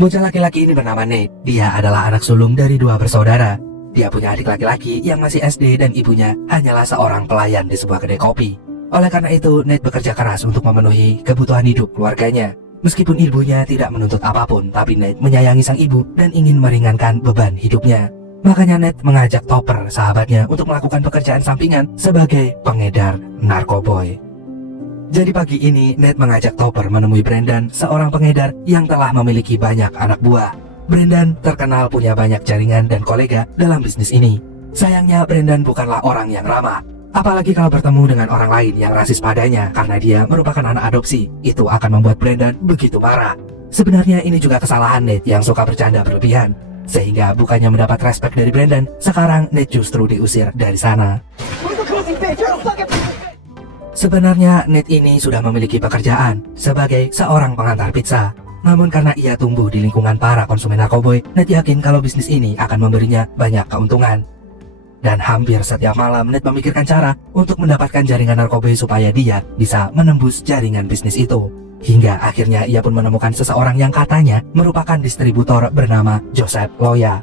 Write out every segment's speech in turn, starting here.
Bocah laki-laki ini bernama Nate. Dia adalah anak sulung dari dua bersaudara. Dia punya adik laki-laki yang masih SD dan ibunya hanyalah seorang pelayan di sebuah kedai kopi. Oleh karena itu, Nate bekerja keras untuk memenuhi kebutuhan hidup keluarganya. Meskipun ibunya tidak menuntut apapun, tapi Nate menyayangi sang ibu dan ingin meringankan beban hidupnya. Makanya Nate mengajak Topper, sahabatnya, untuk melakukan pekerjaan sampingan sebagai pengedar narkoboy. Jadi pagi ini, Nate mengajak Topper menemui Brandon, seorang pengedar yang telah memiliki banyak anak buah. Brandon terkenal punya banyak jaringan dan kolega dalam bisnis ini. Sayangnya, Brandon bukanlah orang yang ramah. Apalagi kalau bertemu dengan orang lain yang rasis padanya karena dia merupakan anak adopsi. Itu akan membuat Brandon begitu marah. Sebenarnya ini juga kesalahan Nate yang suka bercanda berlebihan. Sehingga bukannya mendapat respek dari Brandon, sekarang Nate justru diusir dari sana. Sebenarnya Nate ini sudah memiliki pekerjaan sebagai seorang pengantar pizza. Namun karena ia tumbuh di lingkungan para konsumen narkoboy, Nate yakin kalau bisnis ini akan memberinya banyak keuntungan. Dan hampir setiap malam Nate memikirkan cara untuk mendapatkan jaringan narkoboy supaya dia bisa menembus jaringan bisnis itu. Hingga akhirnya ia pun menemukan seseorang yang katanya merupakan distributor bernama Joseph Loya.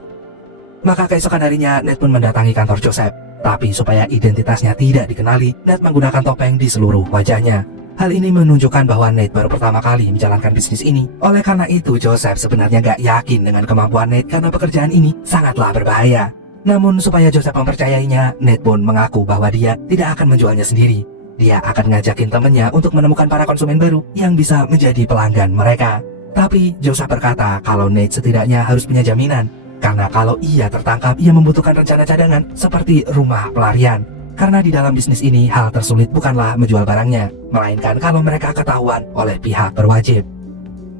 Maka keesokan harinya Nate pun mendatangi kantor Joseph. Tapi supaya identitasnya tidak dikenali, Nate menggunakan topeng di seluruh wajahnya. Hal ini menunjukkan bahwa Nate baru pertama kali menjalankan bisnis ini. Oleh karena itu, Joseph sebenarnya gak yakin dengan kemampuan Nate karena pekerjaan ini sangatlah berbahaya. Namun supaya Joseph mempercayainya, Nate pun mengaku bahwa dia tidak akan menjualnya sendiri. Dia akan ngajakin temannya untuk menemukan para konsumen baru yang bisa menjadi pelanggan mereka. Tapi Joseph berkata kalau Nate setidaknya harus punya jaminan. Karena kalau ia tertangkap, ia membutuhkan rencana cadangan seperti rumah pelarian. Karena di dalam bisnis ini, hal tersulit bukanlah menjual barangnya, melainkan kalau mereka ketahuan oleh pihak berwajib.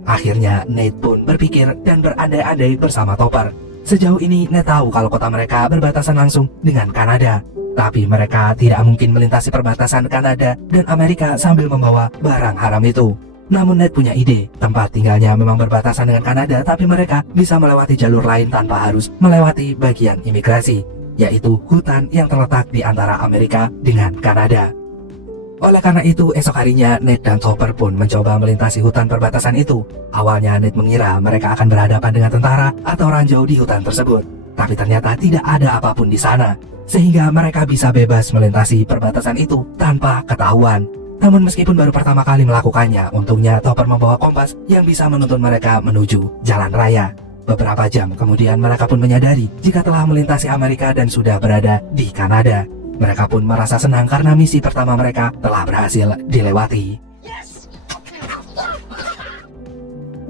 Akhirnya, Nate pun berpikir dan berandai-andai bersama Topper. Sejauh ini, Nate tahu kalau kota mereka berbatasan langsung dengan Kanada. Tapi mereka tidak mungkin melintasi perbatasan Kanada dan Amerika sambil membawa barang haram itu. Namun Nate punya ide, tempat tinggalnya memang berbatasan dengan Kanada, tapi mereka bisa melewati jalur lain tanpa harus melewati bagian imigrasi, yaitu hutan yang terletak di antara Amerika dengan Kanada. Oleh karena itu, esok harinya Nate dan Topper pun mencoba melintasi hutan perbatasan itu. Awalnya Nate mengira mereka akan berhadapan dengan tentara atau ranjau di hutan tersebut, tapi ternyata tidak ada apapun di sana, sehingga mereka bisa bebas melintasi perbatasan itu tanpa ketahuan. Namun meskipun baru pertama kali melakukannya, untungnya Topper membawa kompas yang bisa menuntun mereka menuju jalan raya. Beberapa jam kemudian mereka pun menyadari jika telah melintasi Amerika dan sudah berada di Kanada. Mereka pun merasa senang karena misi pertama mereka telah berhasil dilewati.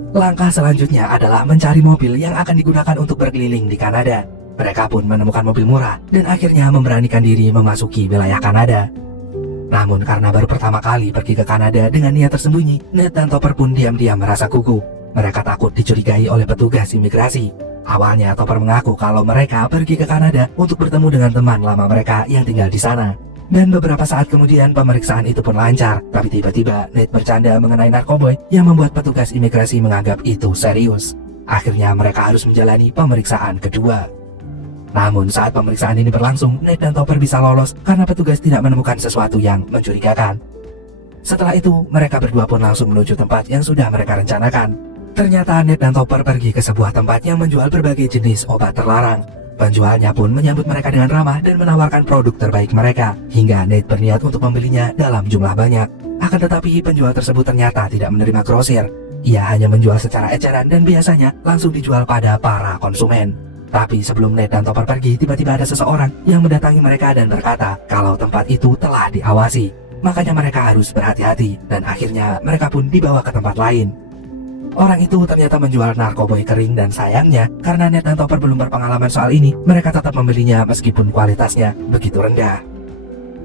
Langkah selanjutnya adalah mencari mobil yang akan digunakan untuk berkeliling di Kanada. Mereka pun menemukan mobil murah dan akhirnya memberanikan diri memasuki wilayah Kanada. Namun karena baru pertama kali pergi ke Kanada dengan niat tersembunyi, Nate dan Topper pun diam-diam merasa gugup. Mereka takut dicurigai oleh petugas imigrasi. Awalnya Topper mengaku kalau mereka pergi ke Kanada untuk bertemu dengan teman lama mereka yang tinggal di sana. Dan beberapa saat kemudian pemeriksaan itu pun lancar. Tapi tiba-tiba Nate bercanda mengenai narkoboy yang membuat petugas imigrasi menganggap itu serius. Akhirnya mereka harus menjalani pemeriksaan kedua. Namun saat pemeriksaan ini berlangsung, Nate dan Topper bisa lolos karena petugas tidak menemukan sesuatu yang mencurigakan. Setelah itu, mereka berdua pun langsung menuju tempat yang sudah mereka rencanakan. Ternyata Nate dan Topper pergi ke sebuah tempat yang menjual berbagai jenis obat terlarang. Penjualnya pun menyambut mereka dengan ramah dan menawarkan produk terbaik mereka, hingga Nate berniat untuk membelinya dalam jumlah banyak. Akan tetapi penjual tersebut ternyata tidak menerima grosir. Ia hanya menjual secara eceran dan biasanya langsung dijual pada para konsumen. Tapi sebelum Nate dan Topper pergi, tiba-tiba ada seseorang yang mendatangi mereka dan berkata kalau tempat itu telah diawasi. Makanya mereka harus berhati-hati dan akhirnya mereka pun dibawa ke tempat lain. Orang itu ternyata menjual narkoboy kering dan sayangnya karena Nate dan Topper belum berpengalaman soal ini, mereka tetap membelinya meskipun kualitasnya begitu rendah.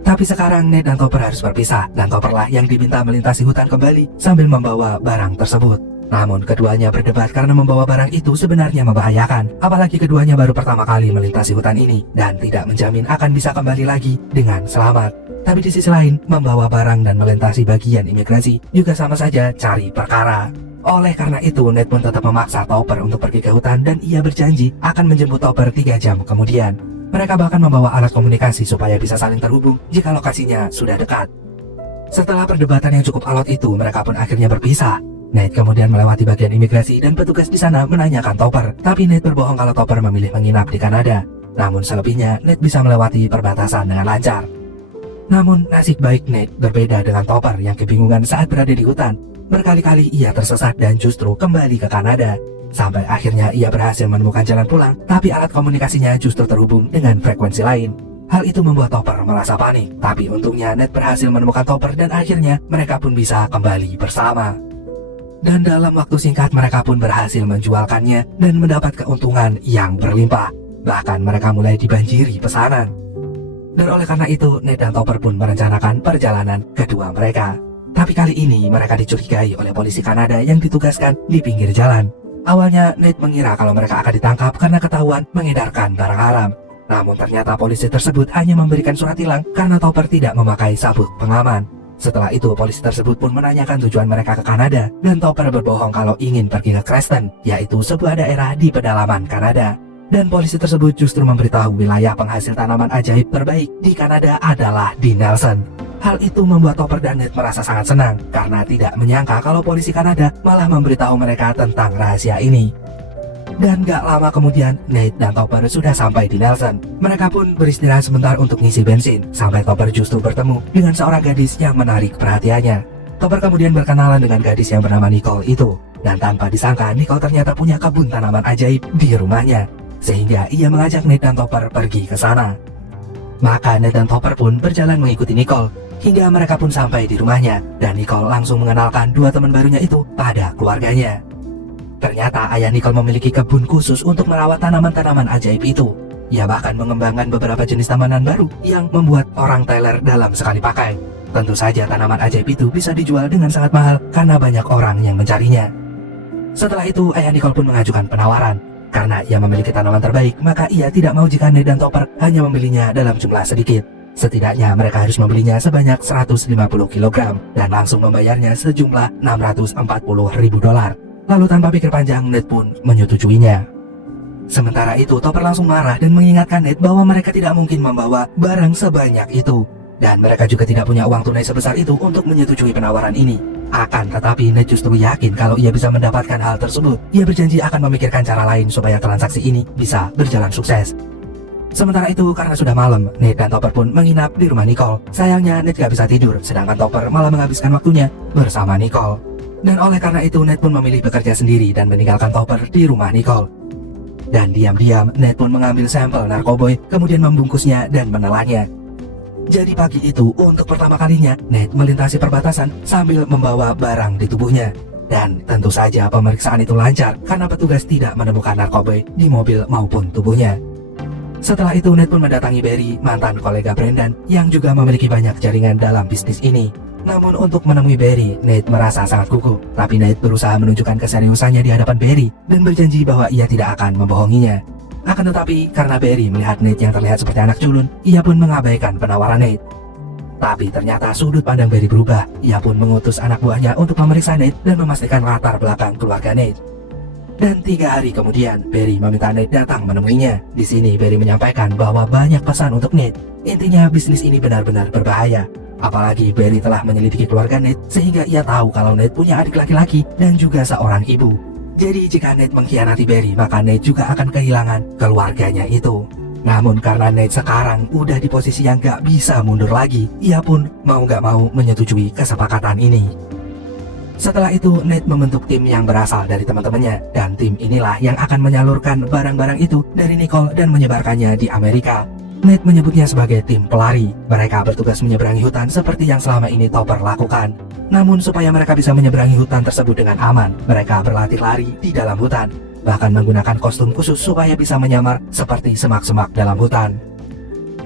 Tapi sekarang Nate dan Topper harus berpisah dan Topperlah yang diminta melintasi hutan kembali sambil membawa barang tersebut. Namun keduanya berdebat karena membawa barang itu sebenarnya membahayakan. Apalagi keduanya baru pertama kali melintasi hutan ini dan tidak menjamin akan bisa kembali lagi dengan selamat. Tapi di sisi lain, membawa barang dan melintasi bagian imigrasi juga sama saja cari perkara. Oleh karena itu, Nate pun tetap memaksa Topper untuk pergi ke hutan dan ia berjanji akan menjemput Topper 3 jam kemudian. Mereka bahkan membawa alat komunikasi supaya bisa saling terhubung jika lokasinya sudah dekat. Setelah perdebatan yang cukup alot itu, mereka pun akhirnya berpisah. Nate kemudian melewati bagian imigrasi dan petugas di sana menanyakan Topper, tapi Nate berbohong kalau Topper memilih menginap di Kanada. Namun selebihnya Nate bisa melewati perbatasan dengan lancar. Namun nasib baik Nate berbeda dengan Topper yang kebingungan saat berada di hutan. Berkali-kali ia tersesat dan justru kembali ke Kanada. Sampai akhirnya ia berhasil menemukan jalan pulang, tapi alat komunikasinya justru terhubung dengan frekuensi lain. Hal itu membuat Topper merasa panik, tapi untungnya Nate berhasil menemukan Topper dan akhirnya mereka pun bisa kembali bersama. Dan dalam waktu singkat mereka pun berhasil menjualkannya dan mendapat keuntungan yang berlimpah. Bahkan mereka mulai dibanjiri pesanan. Dan oleh karena itu Nate dan Topper pun merencanakan perjalanan kedua mereka. Tapi kali ini mereka dicurigai oleh polisi Kanada yang ditugaskan di pinggir jalan. Awalnya Nate mengira kalau mereka akan ditangkap karena ketahuan mengedarkan barang haram. Namun ternyata polisi tersebut hanya memberikan surat tilang karena Topper tidak memakai sabuk pengaman. Setelah itu polisi tersebut pun menanyakan tujuan mereka ke Kanada dan Topper berbohong kalau ingin pergi ke Creston, yaitu sebuah daerah di pedalaman Kanada. Dan polisi tersebut justru memberitahu wilayah penghasil tanaman ajaib terbaik di Kanada adalah di Nelson. Hal itu membuat Topper dan Nate merasa sangat senang karena tidak menyangka kalau polisi Kanada malah memberitahu mereka tentang rahasia ini. Dan gak lama kemudian Nate dan Topper sudah sampai di Nelson. Mereka pun beristirahat sebentar untuk ngisi bensin, sampai Topper justru bertemu dengan seorang gadis yang menarik perhatiannya. Topper kemudian berkenalan dengan gadis yang bernama Nicole itu. Dan tanpa disangka Nicole ternyata punya kebun tanaman ajaib di rumahnya, sehingga ia mengajak Nate dan Topper pergi ke sana. Maka Nate dan Topper pun berjalan mengikuti Nicole hingga mereka pun sampai di rumahnya, dan Nicole langsung mengenalkan dua teman barunya itu pada keluarganya. Ternyata ayah Nicole memiliki kebun khusus untuk merawat tanaman-tanaman ajaib itu. Ia bahkan mengembangkan beberapa jenis tanaman baru yang membuat orang teler dalam sekali pakai. Tentu saja tanaman ajaib itu bisa dijual dengan sangat mahal karena banyak orang yang mencarinya. Setelah itu ayah Nicole pun mengajukan penawaran. Karena ia memiliki tanaman terbaik, maka ia tidak mau jika Nate dan Topper hanya membelinya dalam jumlah sedikit. Setidaknya mereka harus membelinya sebanyak 150 kg dan langsung membayarnya sejumlah $640.000. Lalu tanpa pikir panjang Nate pun menyetujuinya. Sementara itu Topper langsung marah dan mengingatkan Nate bahwa mereka tidak mungkin membawa barang sebanyak itu. Dan mereka juga tidak punya uang tunai sebesar itu untuk menyetujui penawaran ini. Akan tetapi Nate justru yakin kalau ia bisa mendapatkan hal tersebut. Ia berjanji akan memikirkan cara lain supaya transaksi ini bisa berjalan sukses. Sementara itu karena sudah malam, Nate dan Topper pun menginap di rumah Nicole. Sayangnya Nate gak bisa tidur, sedangkan Topper malah menghabiskan waktunya bersama Nicole. Dan oleh karena itu Nate pun memilih bekerja sendiri dan meninggalkan Topper di rumah Nicole. Dan diam-diam Nate pun mengambil sampel narkoboy, kemudian membungkusnya dan menelannya. Jadi pagi itu untuk pertama kalinya Nate melintasi perbatasan sambil membawa barang di tubuhnya. Dan tentu saja pemeriksaan itu lancar karena petugas tidak menemukan narkoboy di mobil maupun tubuhnya. Setelah itu Nate pun mendatangi Barry, mantan kolega Brendan yang juga memiliki banyak jaringan dalam bisnis ini. Namun untuk menemui Barry, Nate merasa sangat gugup. Tapi Nate berusaha menunjukkan keseriusannya di hadapan Barry dan berjanji bahwa ia tidak akan membohonginya. Akan tetapi karena Barry melihat Nate yang terlihat seperti anak culun, ia pun mengabaikan penawaran Nate. Tapi ternyata sudut pandang Barry berubah. Ia pun mengutus anak buahnya untuk memeriksa Nate dan memastikan latar belakang keluarga Nate. Dan 3 hari kemudian, Barry meminta Nate datang menemuinya. Di sini Barry menyampaikan bahwa banyak pesan untuk Nate. Intinya bisnis ini benar-benar berbahaya. Apalagi Barry telah menyelidiki keluarga Nate sehingga ia tahu kalau Nate punya adik laki-laki dan juga seorang ibu. Jadi jika Nate mengkhianati Barry, maka Nate juga akan kehilangan keluarganya itu. Namun karena Nate sekarang udah di posisi yang gak bisa mundur lagi, ia pun mau gak mau menyetujui kesepakatan ini. Setelah itu Nate membentuk tim yang berasal dari teman-temannya, dan tim inilah yang akan menyalurkan barang-barang itu dari Nicole dan menyebarkannya di Amerika. Nate menyebutnya sebagai tim pelari. Mereka bertugas menyeberangi hutan seperti yang selama ini Topper lakukan. Namun supaya mereka bisa menyeberangi hutan tersebut dengan aman, mereka berlatih lari di dalam hutan, bahkan menggunakan kostum khusus supaya bisa menyamar seperti semak-semak dalam hutan.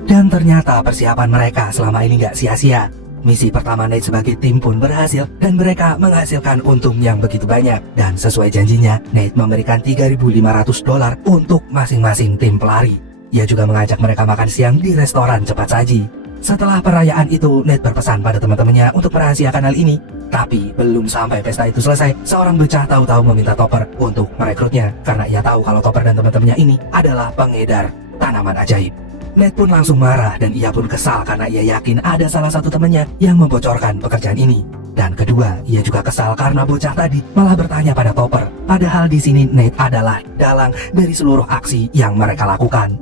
Dan ternyata persiapan mereka selama ini gak sia-sia. Misi pertama Nate sebagai tim pun berhasil dan mereka menghasilkan untung yang begitu banyak. Dan sesuai janjinya, Nate memberikan $3.500 untuk masing-masing tim pelari. Ia juga mengajak mereka makan siang di restoran cepat saji. Setelah perayaan itu, Nate berpesan pada teman-temannya untuk merahasiakan hal ini. Tapi belum sampai pesta itu selesai, seorang bocah tahu-tahu meminta Topper untuk merekrutnya karena ia tahu kalau Topper dan teman-temannya ini adalah pengedar tanaman ajaib. Nate pun langsung marah dan ia pun kesal karena ia yakin ada salah satu temannya yang membocorkan pekerjaan ini. Dan kedua, ia juga kesal karena bocah tadi malah bertanya pada Topper. Padahal di sini Nate adalah dalang dari seluruh aksi yang mereka lakukan.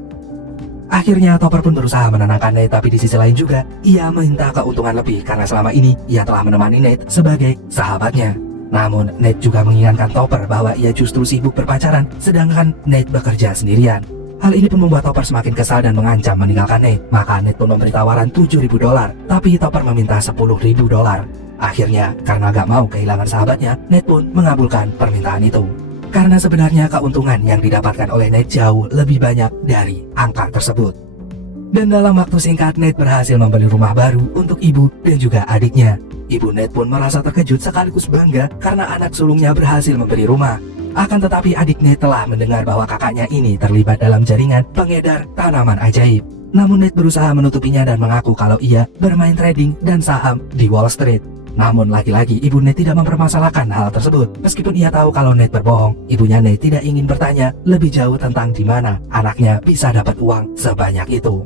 Akhirnya Topper pun berusaha menenangkan Nate, tapi di sisi lain juga ia minta keuntungan lebih karena selama ini ia telah menemani Nate sebagai sahabatnya. Namun Nate juga mengingatkan Topper bahwa ia justru sibuk berpacaran sedangkan Nate bekerja sendirian. Hal ini pun membuat Topper semakin kesal dan mengancam meninggalkan Nate. Maka Nate pun memberi tawaran $7.000, tapi Topper meminta $10.000. Akhirnya, karena gak mau kehilangan sahabatnya, Nate pun mengabulkan permintaan itu. Karena sebenarnya keuntungan yang didapatkan oleh Nate jauh lebih banyak dari angka tersebut. Dan dalam waktu singkat, Nate berhasil membeli rumah baru untuk ibu dan juga adiknya. Ibu Nate pun merasa terkejut sekaligus bangga karena anak sulungnya berhasil membeli rumah. Akan tetapi adik Nate telah mendengar bahwa kakaknya ini terlibat dalam jaringan pengedar tanaman ajaib. Namun Nate berusaha menutupinya dan mengaku kalau ia bermain trading dan saham di Wall Street. Namun lagi-lagi ibu Nate tidak mempermasalahkan hal tersebut. Meskipun ia tahu kalau Nate berbohong, ibunya Nate tidak ingin bertanya lebih jauh tentang di mana anaknya bisa dapat uang sebanyak itu.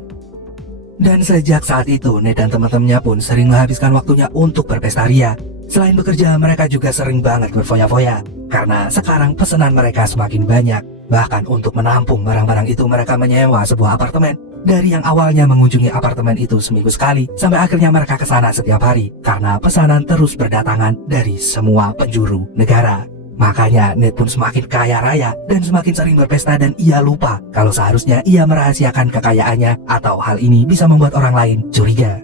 Dan sejak saat itu, Nate dan teman-temannya pun sering menghabiskan waktunya untuk berpesta ria. Selain bekerja, mereka juga sering banget berfoya-foya. Karena sekarang pesanan mereka semakin banyak. Bahkan untuk menampung barang-barang itu mereka menyewa sebuah apartemen. Dari yang awalnya mengunjungi apartemen itu seminggu sekali, sampai akhirnya mereka ke sana setiap hari. Karena pesanan terus berdatangan dari semua penjuru negara. Makanya Nate pun semakin kaya raya dan semakin sering berpesta dan ia lupa kalau seharusnya ia merahasiakan kekayaannya atau hal ini bisa membuat orang lain curiga.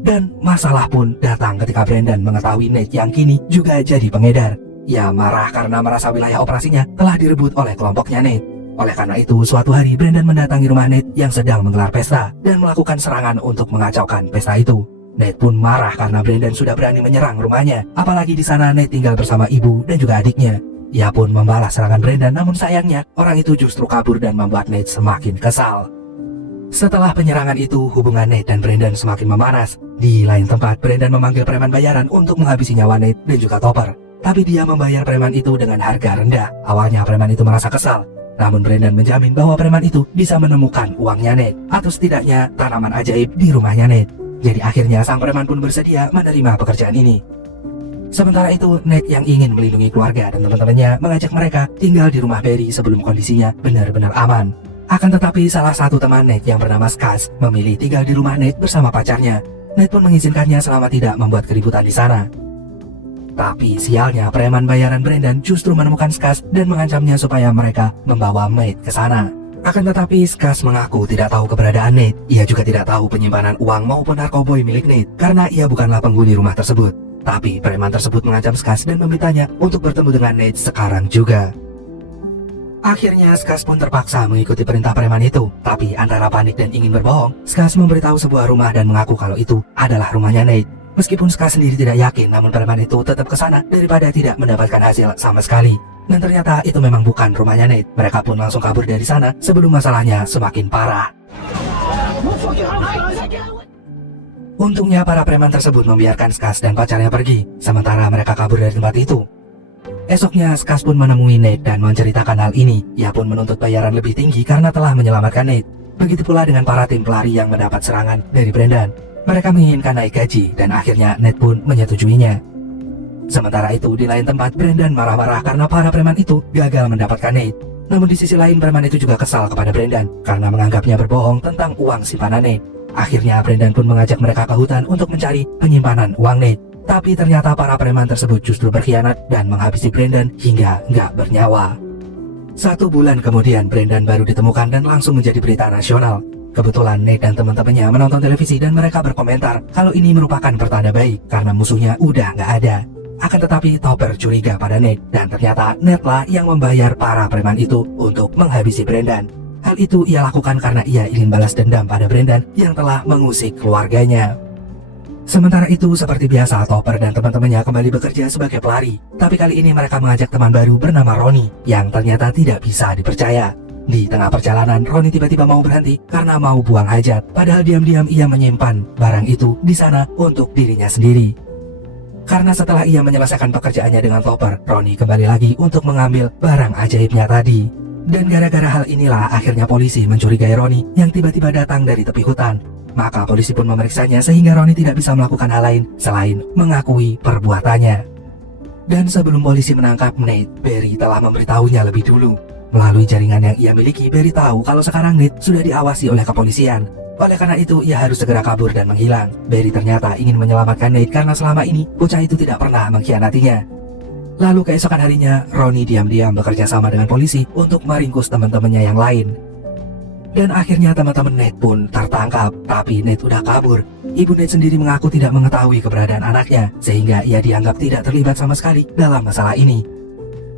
Dan masalah pun datang ketika Brandon mengetahui Nate yang kini juga jadi pengedar. Ia marah karena merasa wilayah operasinya telah direbut oleh kelompoknya Nate. Oleh karena itu, suatu hari Brandon mendatangi rumah Nate yang sedang menggelar pesta dan melakukan serangan untuk mengacaukan pesta itu. Nate pun marah karena Brandon sudah berani menyerang rumahnya. Apalagi di sana Nate tinggal bersama ibu dan juga adiknya. Ia pun membalas serangan Brandon, namun sayangnya orang itu justru kabur dan membuat Nate semakin kesal. Setelah penyerangan itu, hubungan Nate dan Brandon semakin memanas. Di lain tempat, Brandon memanggil preman bayaran untuk menghabisi nyawa Nate dan juga Topper. Tapi dia membayar preman itu dengan harga rendah. Awalnya preman itu merasa kesal. Namun Brandon menjamin bahwa preman itu bisa menemukan uangnya Nate, atau setidaknya tanaman ajaib di rumahnya Nate. Jadi akhirnya sang preman pun bersedia menerima pekerjaan ini. Sementara itu, Nate yang ingin melindungi keluarga dan teman-temannya mengajak mereka tinggal di rumah Barry sebelum kondisinya benar-benar aman. Akan tetapi salah satu teman Nate yang bernama Skaz memilih tinggal di rumah Nate bersama pacarnya. Nate pun mengizinkannya selama tidak membuat keributan di sana. Tapi sialnya preman bayaran Brandon justru menemukan Skaz dan mengancamnya supaya mereka membawa Nate ke sana. Akan tetapi Skaz mengaku tidak tahu keberadaan Nate. Ia juga tidak tahu penyimpanan uang maupun narkoboy milik Nate karena ia bukanlah penghuni rumah tersebut. Tapi preman tersebut mengancam Skaz dan memintanya untuk bertemu dengan Nate sekarang juga. Akhirnya Skaz pun terpaksa mengikuti perintah preman itu. Tapi antara panik dan ingin berbohong, Skaz memberitahu sebuah rumah dan mengaku kalau itu adalah rumahnya Nate. Meskipun Skaz sendiri tidak yakin, namun preman itu tetap ke sana daripada tidak mendapatkan hasil sama sekali. Dan ternyata itu memang bukan rumahnya Nate. Mereka pun langsung kabur dari sana sebelum masalahnya semakin parah. Untungnya para preman tersebut membiarkan Skaz dan pacarnya pergi, sementara mereka kabur dari tempat itu. Esoknya Skaz pun menemui Nate dan menceritakan hal ini. Ia pun menuntut bayaran lebih tinggi karena telah menyelamatkan Nate. Begitu pula dengan para tim pelari yang mendapat serangan dari Brandon. Mereka menginginkan naik gaji dan akhirnya Nate pun menyetujuinya. Sementara itu, di lain tempat, Brandon marah-marah karena para preman itu gagal mendapatkan Nate. Namun di sisi lain, preman itu juga kesal kepada Brandon karena menganggapnya berbohong tentang uang simpanan Nate. Akhirnya, Brandon pun mengajak mereka ke hutan untuk mencari penyimpanan uang Nate. Tapi ternyata para preman tersebut justru berkhianat dan menghabisi Brandon hingga nggak bernyawa. 1 bulan kemudian, Brandon baru ditemukan dan langsung menjadi berita nasional. Kebetulan Nate dan teman-temannya menonton televisi dan mereka berkomentar kalau ini merupakan pertanda baik karena musuhnya udah nggak ada. Akan tetapi Topper curiga pada Nate dan ternyata Nate lah yang membayar para preman itu untuk menghabisi Brandon. Hal itu ia lakukan karena ia ingin balas dendam pada Brandon yang telah mengusik keluarganya. Sementara itu, seperti biasa, Topper dan teman-temannya kembali bekerja sebagai pelari. Tapi kali ini mereka mengajak teman baru bernama Ronnie yang ternyata tidak bisa dipercaya. Di tengah perjalanan, Ronnie tiba-tiba mau berhenti karena mau buang hajat. Padahal diam-diam ia menyimpan barang itu di sana untuk dirinya sendiri. Karena setelah ia menyelesaikan pekerjaannya dengan Topper, Ronnie kembali lagi untuk mengambil barang ajaibnya tadi. Dan gara-gara hal inilah akhirnya polisi mencurigai Ronnie yang tiba-tiba datang dari tepi hutan. Maka polisi pun memeriksanya sehingga Ronnie tidak bisa melakukan hal lain selain mengakui perbuatannya. Dan sebelum polisi menangkap Nate, Barry telah memberitahunya lebih dulu. Melalui jaringan yang ia miliki, Barry tahu kalau sekarang Nate sudah diawasi oleh kepolisian. Oleh karena itu, ia harus segera kabur dan menghilang. Barry ternyata ingin menyelamatkan Nate karena selama ini bocah itu tidak pernah mengkhianatinya. Lalu keesokan harinya, Ronnie diam-diam bekerja sama dengan polisi untuk meringkus teman-temannya yang lain. Dan akhirnya teman-teman Nate pun tertangkap, tapi Nate udah kabur. Ibu Nate sendiri mengaku tidak mengetahui keberadaan anaknya, sehingga ia dianggap tidak terlibat sama sekali dalam masalah ini.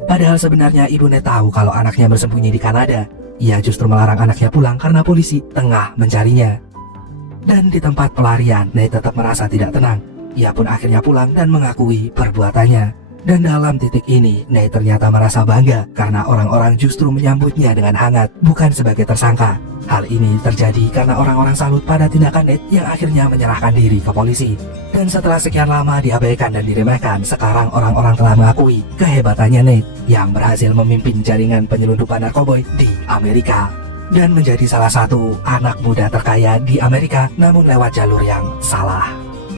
Padahal sebenarnya ibu Nate tahu kalau anaknya bersembunyi di Kanada. Ia justru melarang anaknya pulang karena polisi tengah mencarinya. Dan di tempat pelarian, Nate tetap merasa tidak tenang. Ia pun akhirnya pulang dan mengakui perbuatannya. Dan dalam titik ini, Nate ternyata merasa bangga karena orang-orang justru menyambutnya dengan hangat, bukan sebagai tersangka. Hal ini terjadi karena orang-orang salut pada tindakan Nate yang akhirnya menyerahkan diri ke polisi. Dan setelah sekian lama diabaikan dan diremehkan, sekarang orang-orang telah mengakui kehebatannya Nate yang berhasil memimpin jaringan penyelundupan narkoboy di Amerika. Dan menjadi salah satu anak muda terkaya di Amerika, namun lewat jalur yang salah.